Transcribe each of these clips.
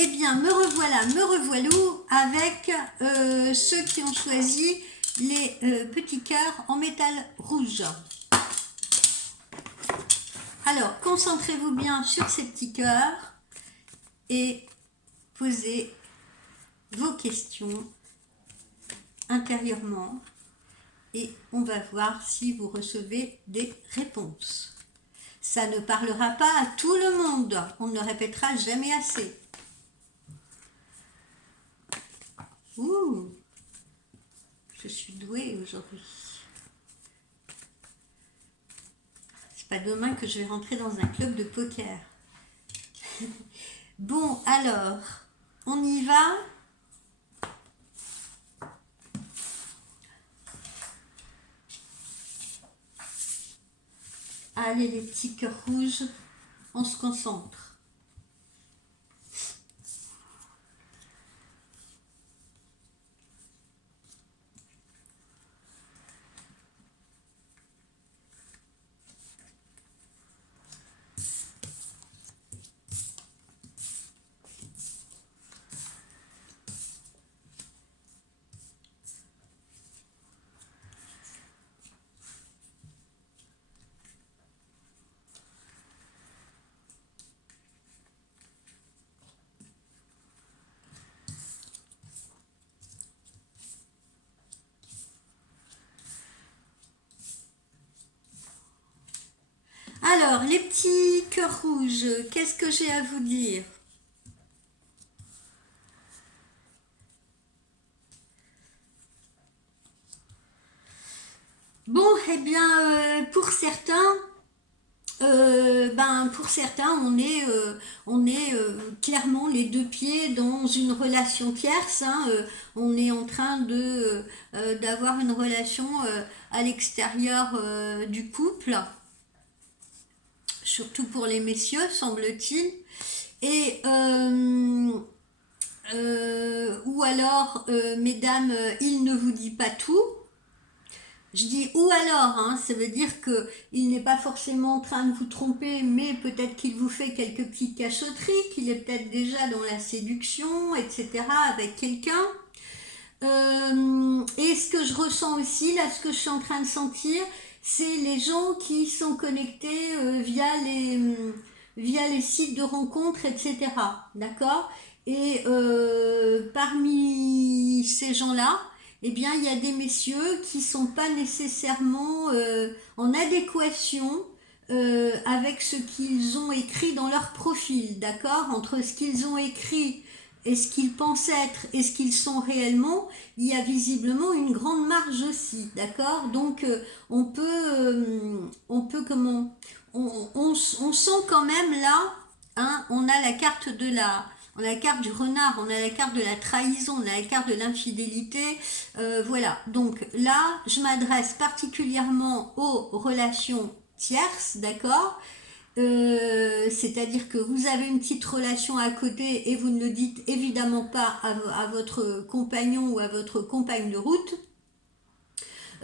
Eh bien, me revoilà, me revoilou avec ceux qui ont choisi les petits cœurs en métal rouge. Alors, concentrez-vous bien sur ces petits cœurs et posez vos questions intérieurement et on va voir si vous recevez des réponses. Ça ne parlera pas à tout le monde, on ne le répétera jamais assez. Ouh, je suis douée aujourd'hui. C'est pas demain que je vais rentrer dans un club de poker. Bon, alors, on y va. Allez, les petits cœurs rouges, on se concentre. Alors, les petits cœurs rouges, qu'est-ce que j'ai à vous dire? Bon, eh bien, pour certains, on est clairement les deux pieds dans une relation tierce. Hein, on est en train d'avoir une relation à l'extérieur du couple, surtout pour les messieurs, semble-t-il. Et ou alors, mesdames, il ne vous dit pas tout. Je dis ou alors, hein, ça veut dire qu'il n'est pas forcément en train de vous tromper, mais peut-être qu'il vous fait quelques petites cachotteries, qu'il est peut-être déjà dans la séduction, etc. avec quelqu'un. Et ce que je ressens aussi, là, ce que je suis en train de sentir, c'est les gens qui sont connectés via les sites de rencontres, etc. D'accord? Et parmi ces gens-là, eh bien, il y a des messieurs qui ne sont pas nécessairement en adéquation avec ce qu'ils ont écrit dans leur profil, d'accord? Entre ce qu'ils ont écrit et ce qu'ils pensent être et ce qu'ils sont réellement, il y a visiblement une grande marge aussi, d'accord? Donc, on peut comment? On sent quand même là, hein, on a la carte on a la carte du renard, on a la carte de la trahison, on a la carte de l'infidélité, voilà. Donc là, je m'adresse particulièrement aux relations tierces, d'accord? C'est-à-dire que vous avez une petite relation à côté et vous ne le dites évidemment pas à votre compagnon ou à votre compagne de route.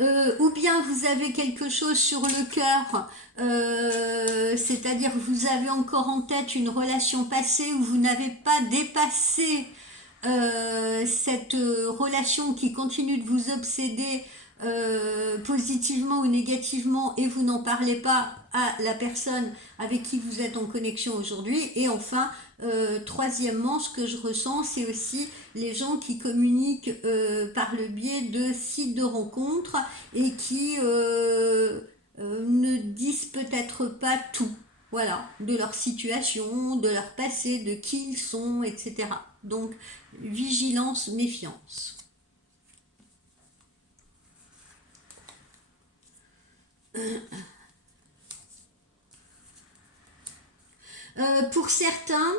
Ou bien vous avez quelque chose sur le cœur, c'est-à-dire que vous avez encore en tête une relation passée où vous n'avez pas dépassé cette relation qui continue de vous obséder positivement ou négativement et vous n'en parlez pas à la personne avec qui vous êtes en connexion aujourd'hui. Et enfin, troisièmement, ce que je ressens, c'est aussi les gens qui communiquent par le biais de sites de rencontres et qui ne disent peut-être pas tout, voilà, de leur situation, de leur passé, de qui ils sont, etc. Donc, vigilance, méfiance. Pour certains,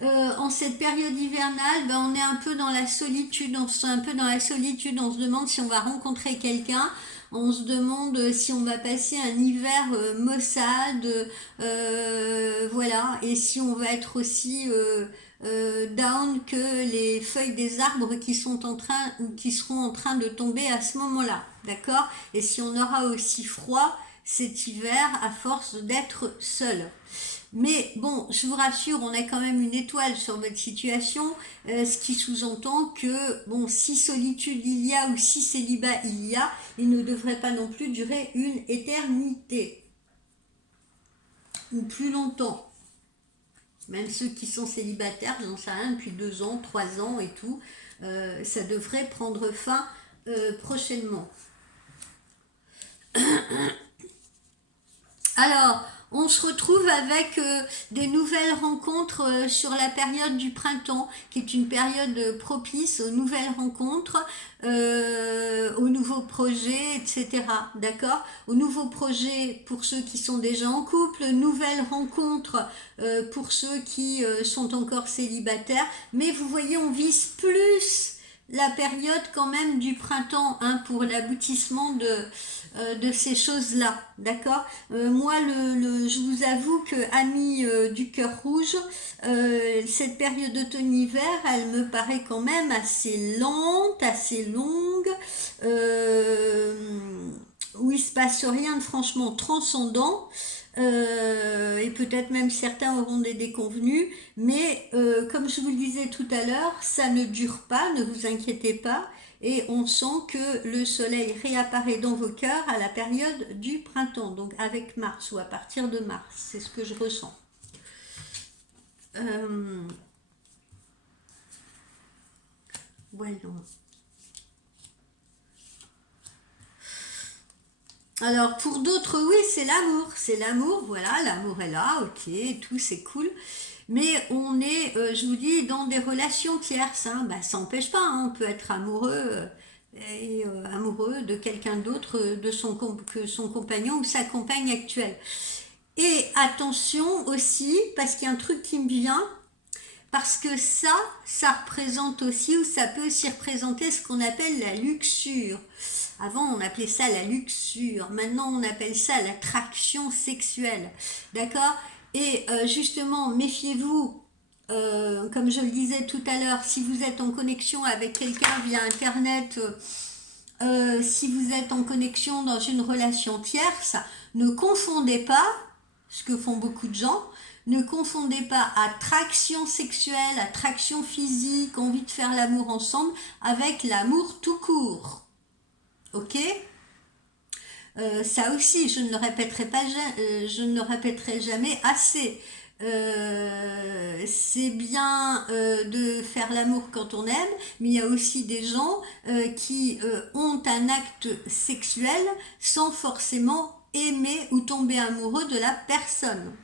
en cette période hivernale, ben, on est un peu dans la solitude, on se sent un peu dans la solitude, on se demande si on va rencontrer quelqu'un, on se demande si on va passer un hiver maussade, voilà, et si on va être aussi down que les feuilles des arbres qui sont en train ou qui seront en train de tomber à ce moment-là, d'accord? Et si on aura aussi froid cet hiver à force d'être seul. Mais bon, je vous rassure, on a quand même une étoile sur votre situation, ce qui sous-entend que, bon, si solitude il y a ou si célibat il y a, il ne devrait pas non plus durer une éternité, ou plus longtemps. Même ceux qui sont célibataires, j'en sais rien, depuis 2 ans, 3 ans et tout, ça devrait prendre fin prochainement. Alors, on se retrouve avec des nouvelles rencontres sur la période du printemps, qui est une période propice aux nouvelles rencontres, aux nouveaux projets, etc. D'accord? Aux nouveaux projets pour ceux qui sont déjà en couple, nouvelles rencontres pour ceux qui sont encore célibataires. Mais vous voyez, on vise plus la période quand même du printemps, hein, pour l'aboutissement de ces choses-là, d'accord. Moi, je vous avoue que, ami du cœur rouge, cette période d'automne-hiver, elle me paraît quand même assez lente, assez longue, où il se passe rien de franchement transcendant. Et peut-être même certains auront des déconvenus, mais comme je vous le disais tout à l'heure, ça ne dure pas, ne vous inquiétez pas, et on sent que le soleil réapparaît dans vos cœurs à la période du printemps, donc avec Mars ou à partir de Mars, c'est ce que je ressens. Voyons. Alors pour d'autres, oui, c'est l'amour, voilà, l'amour est là, ok, tout c'est cool. Mais on est, je vous dis, dans des relations tierces, hein, bah, ça n'empêche pas, hein, on peut être amoureux amoureux de quelqu'un d'autre, que son compagnon ou sa compagne actuelle. Et attention aussi, parce qu'il y a un truc qui me vient, parce que ça représente aussi, ou ça peut aussi représenter ce qu'on appelle la luxure. Avant, on appelait ça la luxure. Maintenant, on appelle ça l'attraction sexuelle. D'accord? Et justement, méfiez-vous, comme je le disais tout à l'heure, si vous êtes en connexion avec quelqu'un via Internet, si vous êtes en connexion dans une relation tierce, ne confondez pas, ce que font beaucoup de gens, ne confondez pas attraction sexuelle, attraction physique, envie de faire l'amour ensemble, avec l'amour tout court. Ok? Ça aussi, je ne le répéterai pas, je ne le répéterai jamais assez. C'est bien de faire l'amour quand on aime, mais il y a aussi des gens qui ont un acte sexuel sans forcément aimer ou tomber amoureux de la personne.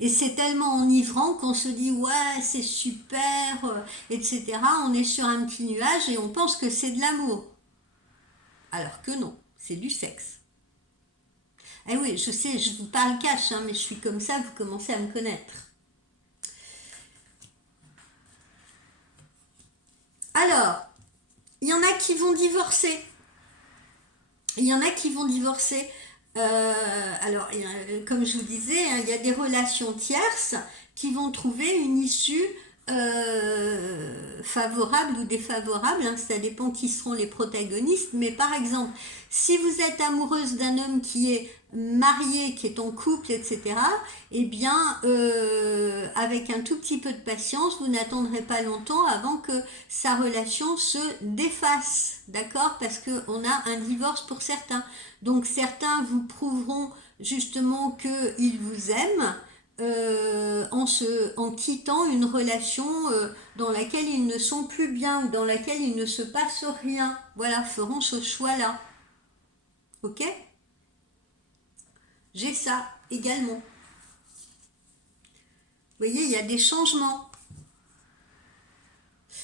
Et c'est tellement enivrant qu'on se dit ouais c'est super, etc. On est sur un petit nuage et on pense que c'est de l'amour. Alors que non, c'est du sexe. Eh oui, je sais, je vous parle cash, hein, mais je suis comme ça, vous commencez à me connaître. Alors, il y en a qui vont divorcer. Il y en a qui vont divorcer. Alors, comme je vous disais, hein, il y a des relations tierces qui vont trouver une issue favorable ou défavorable, hein, ça dépend qui seront les protagonistes. Mais par exemple, si vous êtes amoureuse d'un homme qui est marié, qui est en couple, etc., eh bien, avec un tout petit peu de patience, vous n'attendrez pas longtemps avant que sa relation se défasse, d'accord? Parce qu'on a un divorce pour certains. Donc certains vous prouveront justement qu'ils vous aiment, en quittant une relation dans laquelle ils ne sont plus bien, ou dans laquelle il ne se passe rien. Voilà, feront ce choix-là. Ok? J'ai ça également. Vous voyez, il y a des changements.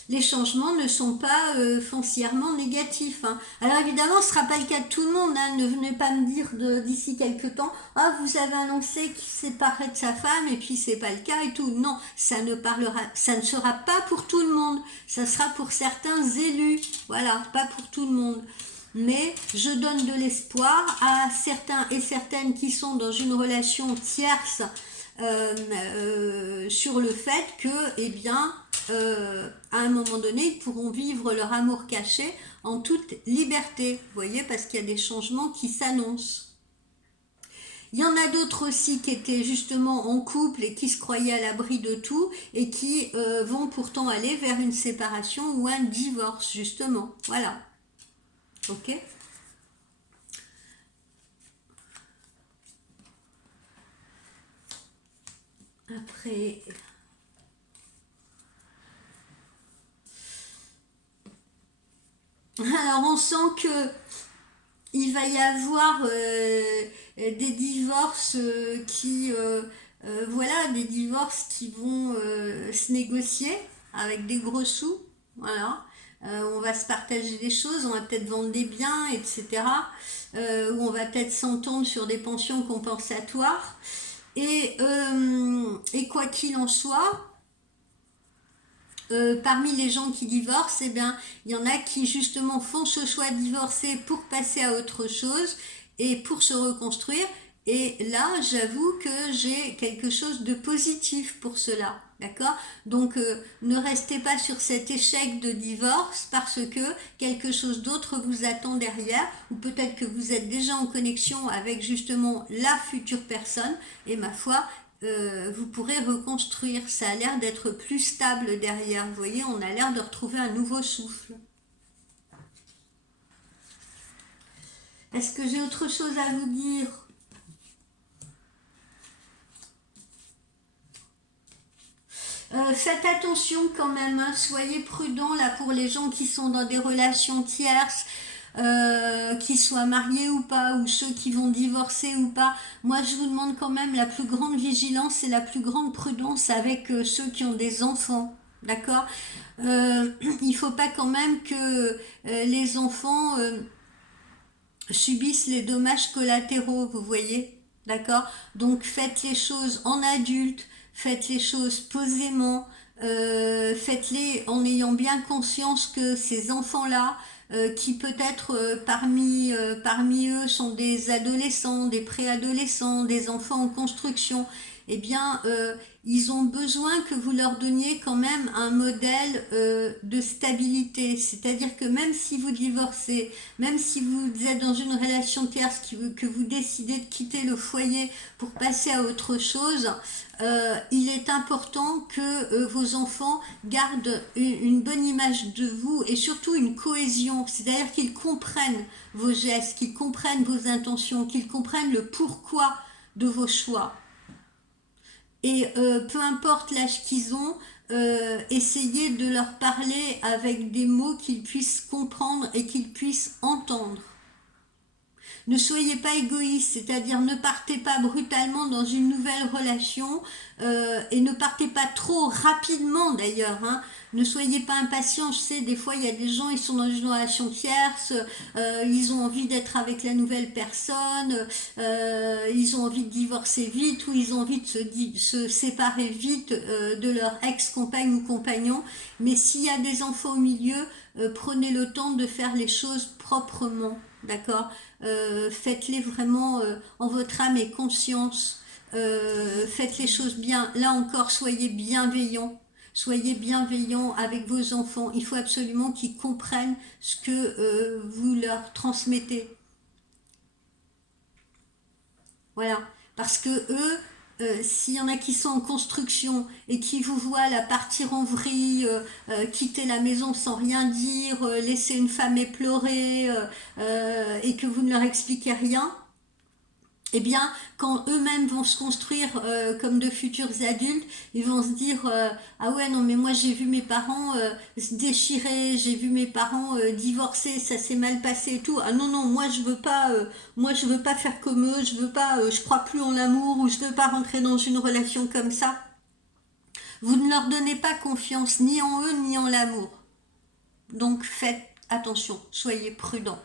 Les changements ne sont pas foncièrement négatifs, hein. Alors évidemment, ce ne sera pas le cas de tout le monde, hein. Ne venez pas me dire d'ici quelques temps, ah vous avez annoncé qu'il s'est séparé de sa femme et puis c'est pas le cas et tout. Non, ça ne sera pas pour tout le monde. Ça sera pour certains élus. Voilà, pas pour tout le monde. Mais je donne de l'espoir à certains et certaines qui sont dans une relation tierce, sur le fait que, eh bien, à un moment donné, ils pourront vivre leur amour caché en toute liberté, vous voyez, parce qu'il y a des changements qui s'annoncent. Il y en a d'autres aussi qui étaient justement en couple et qui se croyaient à l'abri de tout et qui vont pourtant aller vers une séparation ou un divorce, justement. Voilà. Ok? Après... Alors on sent que il va y avoir des divorces voilà, des divorces qui vont se négocier avec des gros sous, voilà. On va se partager des choses, on va peut-être vendre des biens, etc. Ou on va peut-être s'entendre sur des pensions compensatoires. Et quoi qu'il en soit, parmi les gens qui divorcent, eh bien, il y en a qui justement font ce choix de divorcer pour passer à autre chose et pour se reconstruire. Et là, j'avoue que j'ai quelque chose de positif pour cela. D'accord? Donc, ne restez pas sur cet échec de divorce parce que quelque chose d'autre vous attend derrière, ou peut-être que vous êtes déjà en connexion avec justement la future personne, et ma foi, vous pourrez reconstruire. Ça a l'air d'être plus stable derrière. Vous voyez, on a l'air de retrouver un nouveau souffle. Est-ce que j'ai autre chose à vous dire? Faites attention quand même, hein, soyez prudents là pour les gens qui sont dans des relations tierces, qu'ils soient mariés ou pas, ou ceux qui vont divorcer ou pas. Moi, je vous demande quand même la plus grande vigilance et la plus grande prudence avec ceux qui ont des enfants. D'accord? Il ne faut pas quand même que les enfants subissent les dommages collatéraux, vous voyez? D'accord? Donc faites les choses en adulte, faites les choses posément, faites-les en ayant bien conscience que ces enfants-là, qui peut-être parmi eux sont des adolescents, des préadolescents, des enfants en construction, eh bien, ils ont besoin que vous leur donniez quand même un modèle de stabilité. C'est-à-dire que même si vous divorcez, même si vous êtes dans une relation tierce, que vous décidez de quitter le foyer pour passer à autre chose, il est important que vos enfants gardent une bonne image de vous et surtout une cohésion, c'est-à-dire qu'ils comprennent vos gestes, qu'ils comprennent vos intentions, qu'ils comprennent le pourquoi de vos choix. Et peu importe l'âge qu'ils ont, essayez de leur parler avec des mots qu'ils puissent comprendre et qu'ils puissent entendre. Ne soyez pas égoïste, c'est-à-dire ne partez pas brutalement dans une nouvelle relation et ne partez pas trop rapidement d'ailleurs. Hein. Ne soyez pas impatients, je sais, des fois il y a des gens, ils sont dans une relation tierce, ils ont envie d'être avec la nouvelle personne, ils ont envie de divorcer vite ou ils ont envie de se séparer vite de leur ex-compagne ou compagnon. Mais s'il y a des enfants au milieu, prenez le temps de faire les choses proprement, d'accord? Faites-les vraiment en votre âme et conscience. Faites les choses bien. Là encore, soyez bienveillants. Soyez bienveillants avec vos enfants. Il faut absolument qu'ils comprennent ce que vous leur transmettez. Voilà. Parce que eux, s'il y en a qui sont en construction et qui vous voient là partir en vrille, quitter la maison sans rien dire, laisser une femme éplorée et que vous ne leur expliquez rien, eh bien, quand eux-mêmes vont se construire comme de futurs adultes, ils vont se dire ah ouais, non, mais moi j'ai vu mes parents se déchirer, j'ai vu mes parents divorcer, ça s'est mal passé et tout. Ah non, non, moi je veux pas faire comme eux, je veux pas, je crois plus en l'amour ou je veux pas rentrer dans une relation comme ça. Vous ne leur donnez pas confiance ni en eux ni en l'amour. Donc faites attention, soyez prudents.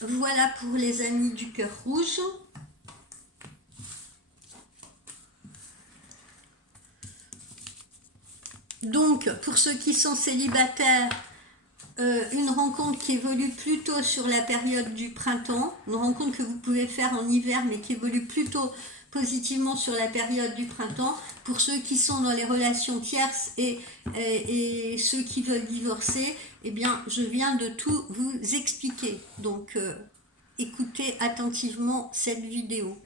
Voilà pour les amis du cœur rouge. Donc, pour ceux qui sont célibataires, une rencontre qui évolue plutôt sur la période du printemps, une rencontre que vous pouvez faire en hiver mais qui évolue plutôt positivement sur la période du printemps. Pour ceux qui sont dans les relations tierces et ceux qui veulent divorcer, eh bien, je viens de tout vous expliquer. Donc, écoutez attentivement cette vidéo.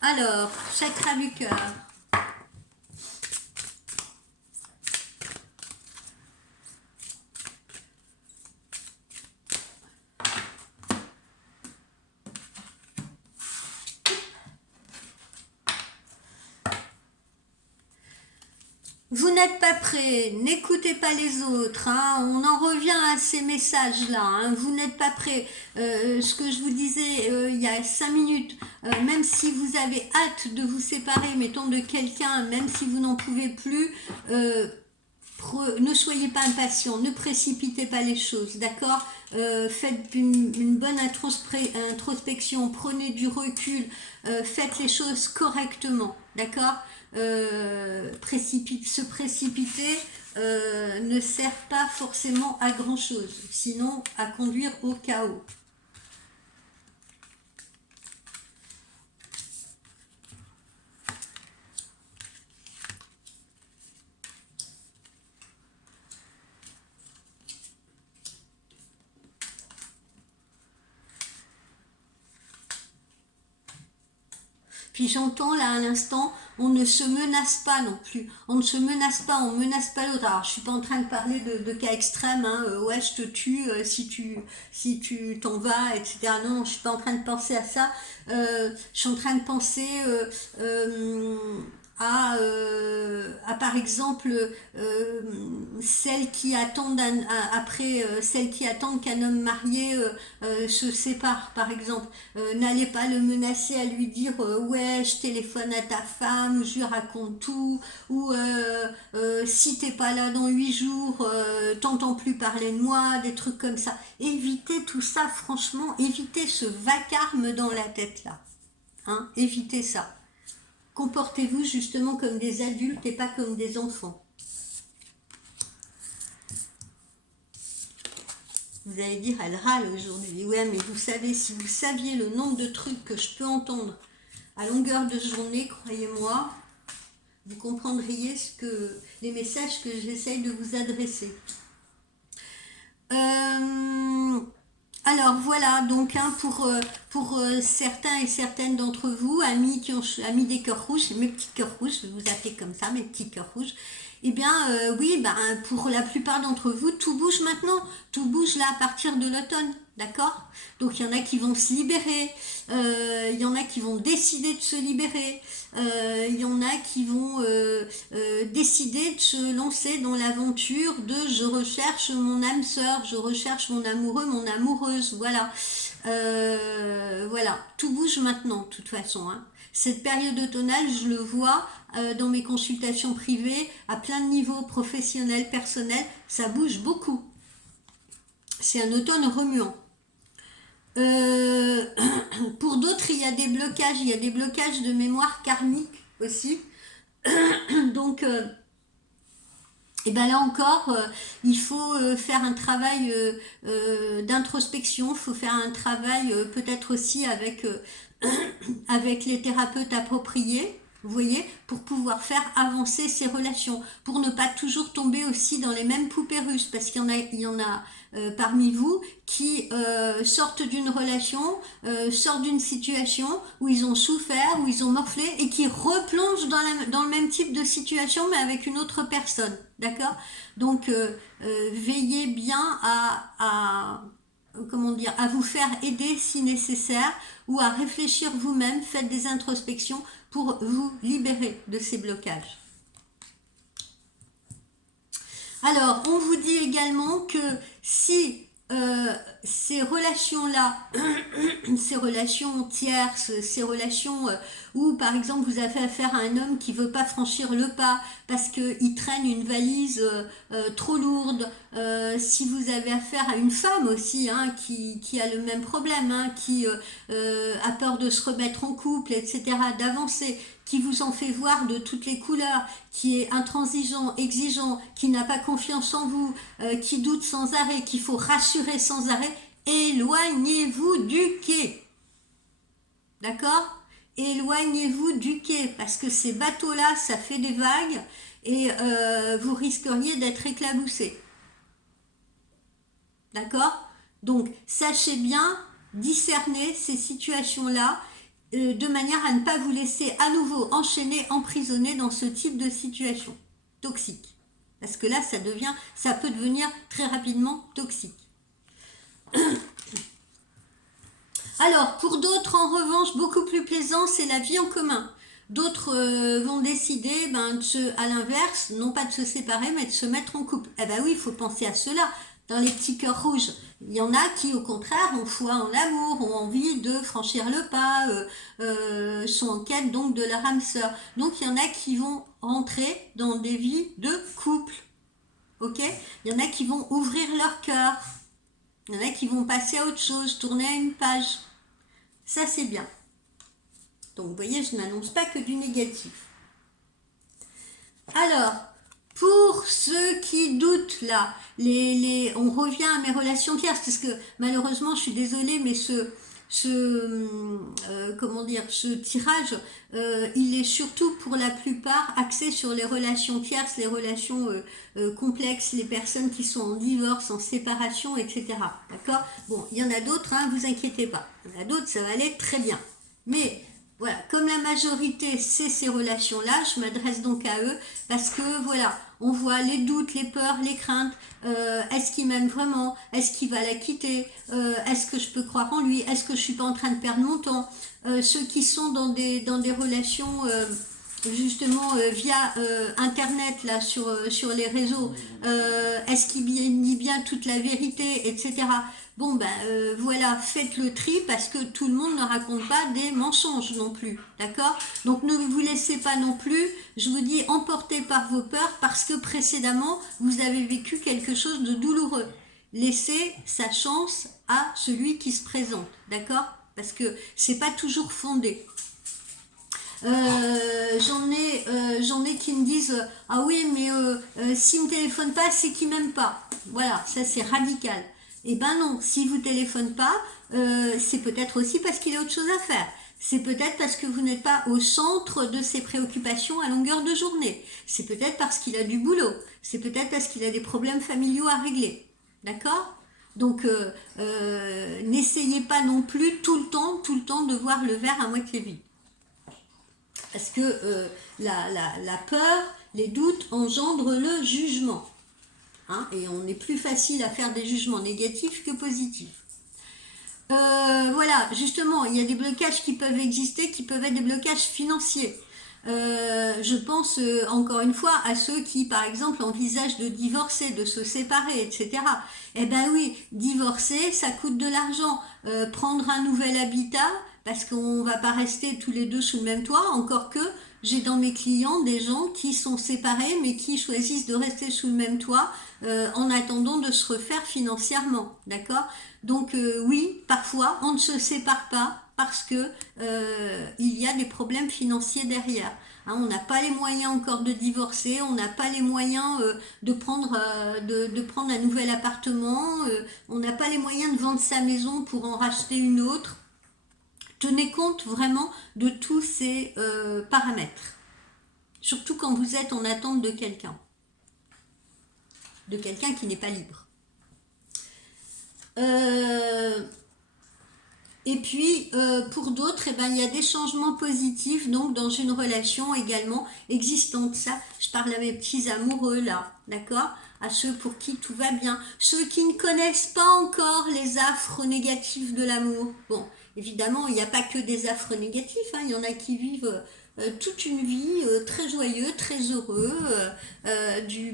Alors, chakra du cœur. Vous n'êtes pas prêt, n'écoutez pas les autres, hein. On en revient à ces messages-là, hein. Vous n'êtes pas prêt. Ce que je vous disais il y a 5 minutes, même si vous avez hâte de vous séparer, mettons de quelqu'un, même si vous n'en pouvez plus, ne soyez pas impatient, ne précipitez pas les choses, d'accord. Faites une bonne introspection, prenez du recul, faites les choses correctement, d'accord. Se précipiter ne sert pas forcément à grand chose, sinon à conduire au chaos. Puis j'entends là à l'instant, on ne se menace pas non plus. On ne se menace pas, on menace pas l'autre. Alors je suis pas en train de parler de cas extrêmes, hein, ouais je te tue si tu t'en vas, etc. Non, je suis pas en train de penser à ça. Je suis en train de penser à par exemple celles qui attendent celles qui attendent qu'un homme marié se sépare, par exemple. N'allez pas le menacer à lui dire ouais je téléphone à ta femme, je lui raconte tout, ou si t'es pas là dans 8 jours t'entends plus parler de moi, des trucs comme ça. Évitez tout ça, franchement, évitez ce vacarme dans la tête là, hein, évitez ça. Comportez-vous justement comme des adultes et pas comme des enfants. Vous allez dire, elle râle aujourd'hui. Ouais, mais vous savez, si vous saviez le nombre de trucs que je peux entendre à longueur de journée, croyez-moi, vous comprendriez les messages que j'essaye de vous adresser. Alors voilà, donc hein, pour certains et certaines d'entre vous, amis des cœurs rouges, mes petits cœurs rouges, je vais vous appeler comme ça, mes petits cœurs rouges, eh bien oui, pour la plupart d'entre vous, tout bouge maintenant, tout bouge là à partir de l'automne, d'accord? Donc il y en a qui vont se libérer, il y en a qui vont décider de se libérer, il y en a qui vont décider de se lancer dans l'aventure de je recherche mon âme sœur, je recherche mon amoureux, mon amoureuse, voilà. Voilà, tout bouge maintenant de toute façon, hein. Cette période automnale, je le vois dans mes consultations privées, à plein de niveaux professionnels, personnels, ça bouge beaucoup. C'est un automne remuant. Pour d'autres, il y a des blocages de mémoire karmique aussi. Donc, et bien là encore, il faut faire un travail d'introspection, il faut faire un travail peut-être aussi avec les thérapeutes appropriés, vous voyez, pour pouvoir faire avancer ces relations, pour ne pas toujours tomber aussi dans les mêmes poupées russes, parce qu'il y en a parmi vous qui sortent d'une relation, sortent d'une situation où ils ont souffert, où ils ont morflé, et qui replongent dans le même type de situation, mais avec une autre personne, d'accord? Donc, veillez bien à vous faire aider si nécessaire, ou à réfléchir vous-même, faites des introspections pour vous libérer de ces blocages. Alors, on vous dit également que si ces relations-là, ces relations tierces, ces relations où par exemple vous avez affaire à un homme qui ne veut pas franchir le pas parce qu'il traîne une valise trop lourde, si vous avez affaire à une femme aussi hein, qui a le même problème, hein, qui a peur de se remettre en couple, etc., d'avancer, qui vous en fait voir de toutes les couleurs, qui est intransigeant, exigeant, qui n'a pas confiance en vous, qui doute sans arrêt, qu'il faut rassurer sans arrêt, éloignez-vous du quai. D'accord ? éloignez-vous du quai, parce que ces bateaux-là, ça fait des vagues, et vous risqueriez d'être éclaboussé. D'accord? Donc, sachez bien discerner ces situations-là, de manière à ne pas vous laisser à nouveau enchaîner, emprisonner dans ce type de situation toxique. Parce que là, ça peut devenir très rapidement toxique. Alors, pour d'autres, en revanche, beaucoup plus plaisant, c'est la vie en commun. D'autres vont décider, à l'inverse, non pas de se séparer, mais de se mettre en couple. Eh ben oui, il faut penser à cela. Dans les petits cœurs rouges, il y en a qui, au contraire, ont foi en l'amour, ont envie de franchir le pas, sont en quête donc de leur âme sœur. Donc, il y en a qui vont rentrer dans des vies de couple. Ok? Il y en a qui vont ouvrir leur cœur. Il y en a qui vont passer à autre chose, tourner à une page. Ça, c'est bien. Donc, vous voyez, je n'annonce pas que du négatif. Alors, pour ceux qui doutent, là, on revient à mes relations tierces, parce que malheureusement, je suis désolée, mais ce tirage, il est surtout pour la plupart axé sur les relations tierces, les relations complexes, les personnes qui sont en divorce, en séparation, etc. D'accord? Bon, il y en a d'autres, hein, vous inquiétez pas. Il y en a d'autres, ça va aller très bien. Mais voilà, comme la majorité, c'est ces relations-là, je m'adresse donc à eux, parce que voilà, on voit les doutes, les peurs, les craintes. Est-ce qu'il m'aime vraiment? Est-ce qu'il va la quitter? Est-ce que je peux croire en lui? Est-ce que je suis pas en train de perdre mon temps? Ceux qui sont dans des relations justement via internet là sur les réseaux, est-ce qu'il dit bien toute la vérité, etc. Bon voilà, faites le tri, parce que tout le monde ne raconte pas des mensonges non plus, d'accord? Donc ne vous laissez pas non plus, je vous dis, emporter par vos peurs, parce que précédemment vous avez vécu quelque chose de douloureux. Laissez sa chance à celui qui se présente, d'accord? Parce que c'est pas toujours fondé. J'en ai qui me disent ah oui, mais s'il me téléphone pas, c'est qu'il m'aime pas. Voilà, ça c'est radical. Eh ben non, s'il vous téléphone pas, c'est peut-être aussi parce qu'il a autre chose à faire. C'est peut-être parce que vous n'êtes pas au centre de ses préoccupations à longueur de journée. C'est peut-être parce qu'il a du boulot. C'est peut-être parce qu'il a des problèmes familiaux à régler. D'accord? Donc, n'essayez pas non plus tout le temps de voir le verre à moitié vide. Parce que la peur, les doutes engendrent le jugement. Hein, et on est plus facile à faire des jugements négatifs que positifs. Voilà, justement, il y a des blocages qui peuvent exister, qui peuvent être des blocages financiers. Je pense encore une fois à ceux qui, par exemple, envisagent de divorcer, de se séparer, etc. Eh ben oui, divorcer, ça coûte de l'argent. Prendre un nouvel habitat, parce qu'on va pas rester tous les deux sous le même toit, encore que j'ai dans mes clients des gens qui sont séparés, mais qui choisissent de rester sous le même toit en attendant de se refaire financièrement, d'accord? Donc oui, parfois, on ne se sépare pas parce que il y a des problèmes financiers derrière. Hein, on n'a pas les moyens encore de divorcer, on n'a pas les moyens de prendre un nouvel appartement, on n'a pas les moyens de vendre sa maison pour en racheter une autre. Tenez compte vraiment de tous ces paramètres, surtout quand vous êtes en attente de quelqu'un qui n'est pas libre. Et puis, pour d'autres, il y a des changements positifs donc dans une relation également existante. Ça, je parle à mes petits amoureux là, d'accord? À ceux pour qui tout va bien. Ceux qui ne connaissent pas encore les affres négatifs de l'amour. Bon, évidemment, il n'y a pas que des affres négatifs, hein. Il y en a qui vivent toute une vie très joyeux, très heureux, du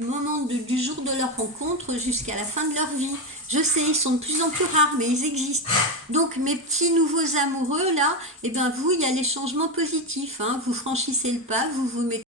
jour de leur rencontre jusqu'à la fin de leur vie. Je sais, ils sont de plus en plus rares, mais ils existent. Donc, mes petits nouveaux amoureux, là, vous, il y a les changements positifs. Hein. Vous franchissez le pas, vous vous mettez